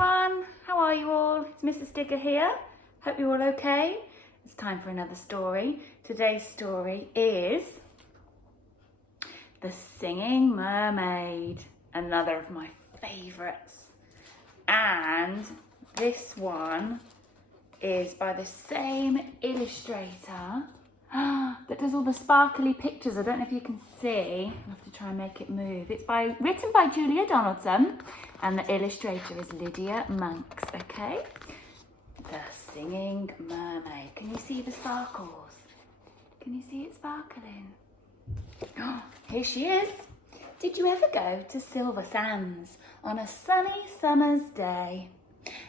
everyone, how are you all? It's Mrs. Digger here. Hope you're all okay. It's time for another story. Today's story is The Singing Mermaid, another of my favourites. And this one is by the same illustrator that does all the sparkly pictures. I don't know if you can see. I'll have to try and make it move. It's written by Julia Donaldson, and the illustrator is Lydia Monks, okay? The Singing Mermaid. Can you see the sparkles? Can you see it sparkling? Oh, here she is. Did you ever go to Silver Sands on a sunny summer's day?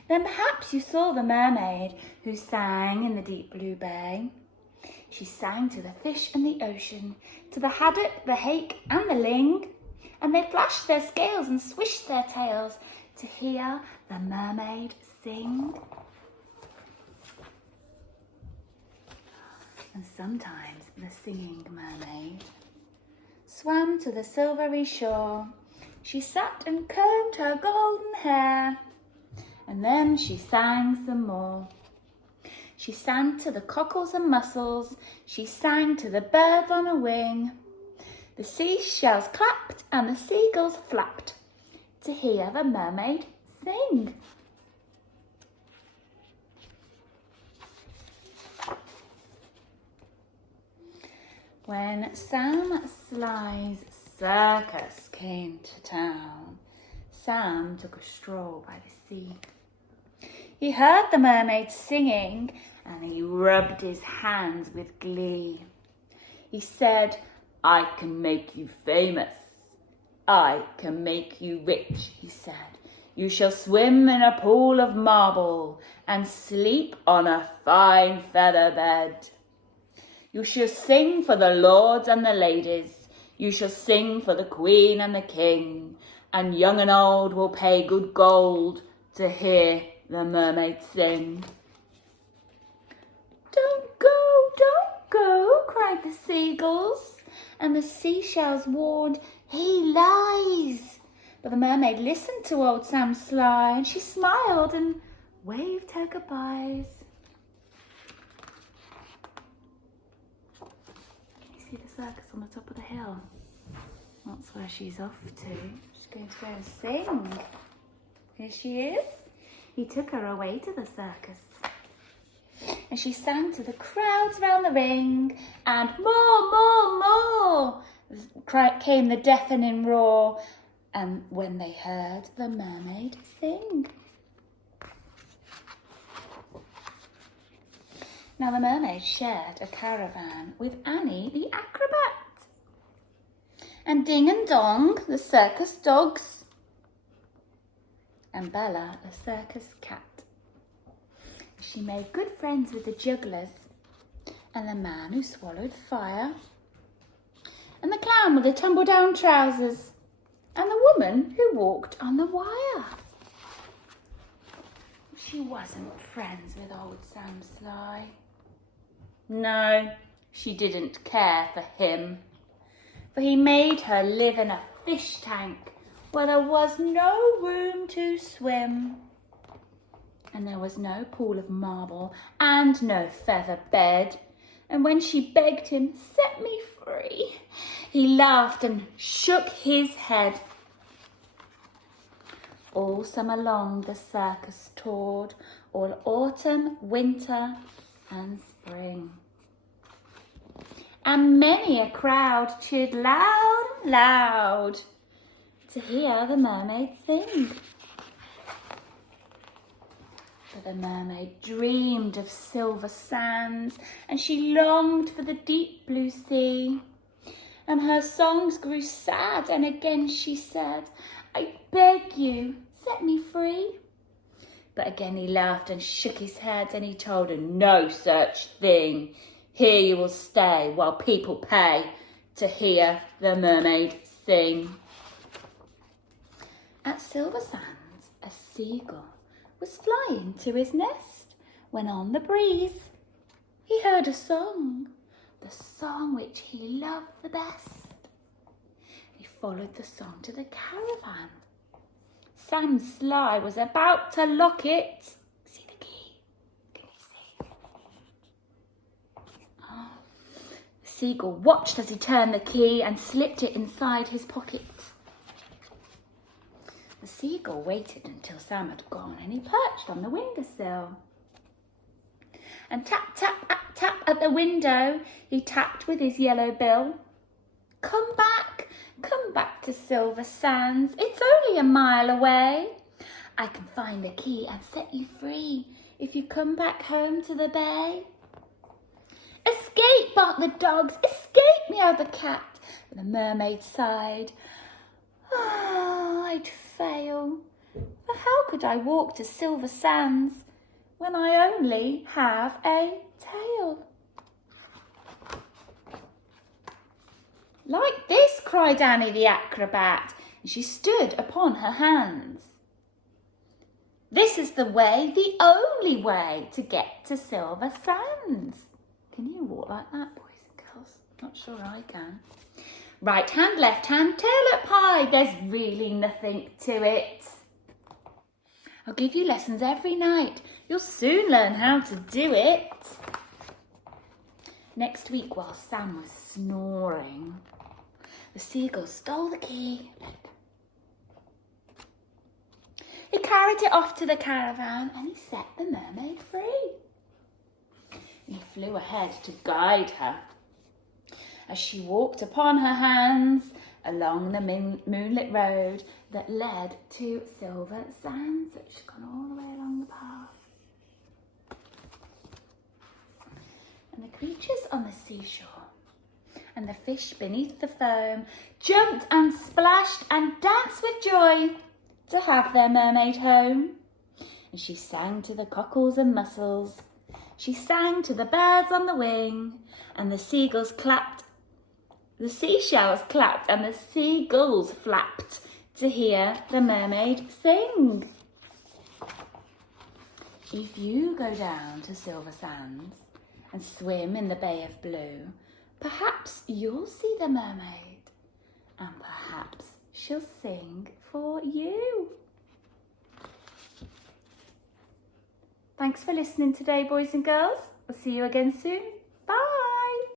Then perhaps you saw the mermaid who sang in the deep blue bay. She sang to the fish and the ocean, to the haddock, the hake and the ling, and they flashed their scales and swished their tails to hear the mermaid sing. And sometimes the singing mermaid swam to the silvery shore. She sat and combed her golden hair, and then she sang some more. She sang to the cockles and mussels, she sang to the birds on a wing. The seashells clapped and the seagulls flapped to hear the mermaid sing. When Sam Sly's circus came to town, Sam took a stroll by the sea. He heard the mermaid singing and he rubbed his hands with glee. He said, "I can make you famous. I can make you rich," he said. "You shall swim in a pool of marble and sleep on a fine feather bed. You shall sing for the lords and the ladies. You shall sing for the queen and the king. And young and old will pay good gold to hear the mermaid sing." Don't go, cried the seagulls. And the seashells warned, "He lies." But the mermaid listened to old Sam Sly, and she smiled and waved her goodbyes. Can you see the circus on the top of the hill? That's where she's off to. She's going to go and sing. Here she is. He took her away to the circus. And she sang to the crowds round the ring, and more came the deafening roar, and when they heard the mermaid sing. Now the mermaid shared a caravan with Annie the acrobat, and Ding and Dong the circus dogs, and Bella the circus cat. She made good friends with the jugglers, and the man who swallowed fire, and the clown with the tumble-down trousers, and the woman who walked on the wire. She wasn't friends with old Sam Sly. No, she didn't care for him, for he made her live in a fish tank where there was no room to swim. And there was no pool of marble and no feather bed. And when she begged him, "Set me free," he laughed and shook his head. All summer long the circus toured, all autumn, winter and spring. And many a crowd cheered loud and loud to hear the mermaid sing. For the mermaid dreamed of silver sands, and she longed for the deep blue sea. And her songs grew sad, and again she said, "I beg you, set me free." But again he laughed and shook his head, and he told her, "No such thing. Here you will stay while people pay to hear the mermaid sing." At Silver Sands, a seagull was flying to his nest when on the breeze he heard a song, the song which he loved the best. He followed the song to the caravan. Sam Sly was about to lock it. See the key? Can you see? Oh. The seagull watched as he turned the key and slipped it inside his pocket. The seagull waited until Sam had gone and he perched on the windowsill. And tap, tap, tap at the window, he tapped with his yellow bill. Come back to Silver Sands, it's only a mile away. I can find the key and set you free if you come back home to the bay. Escape, barked the dogs, escape, meowed the cat. The mermaid sighed. Oh, I'd fail, for how could I walk to Silver Sands when I only have a tail? Like this, cried Annie the acrobat, and she stood upon her hands. This is the way, the only way to get to Silver Sands. Can you walk like that, boys and girls? Not sure I can. Right hand, left hand, tail up high. There's really nothing to it. I'll give you lessons every night. You'll soon learn how to do it. Next week, while Sam was snoring, the seagull stole the key. He carried it off to the caravan and he set the mermaid free. He flew ahead to guide her as she walked upon her hands along the moonlit road that led to Silver Sands. So she's gone all the way along the path. And the creatures on the seashore and the fish beneath the foam jumped and splashed and danced with joy to have their mermaid home. And she sang to the cockles and mussels. She sang to the birds on the wing, and the seagulls clapped. The seashells clapped and the seagulls flapped to hear the mermaid sing. If you go down to Silver Sands and swim in the Bay of Blue, perhaps you'll see the mermaid, and perhaps she'll sing for you. Thanks for listening today, boys and girls. I'll see you again soon.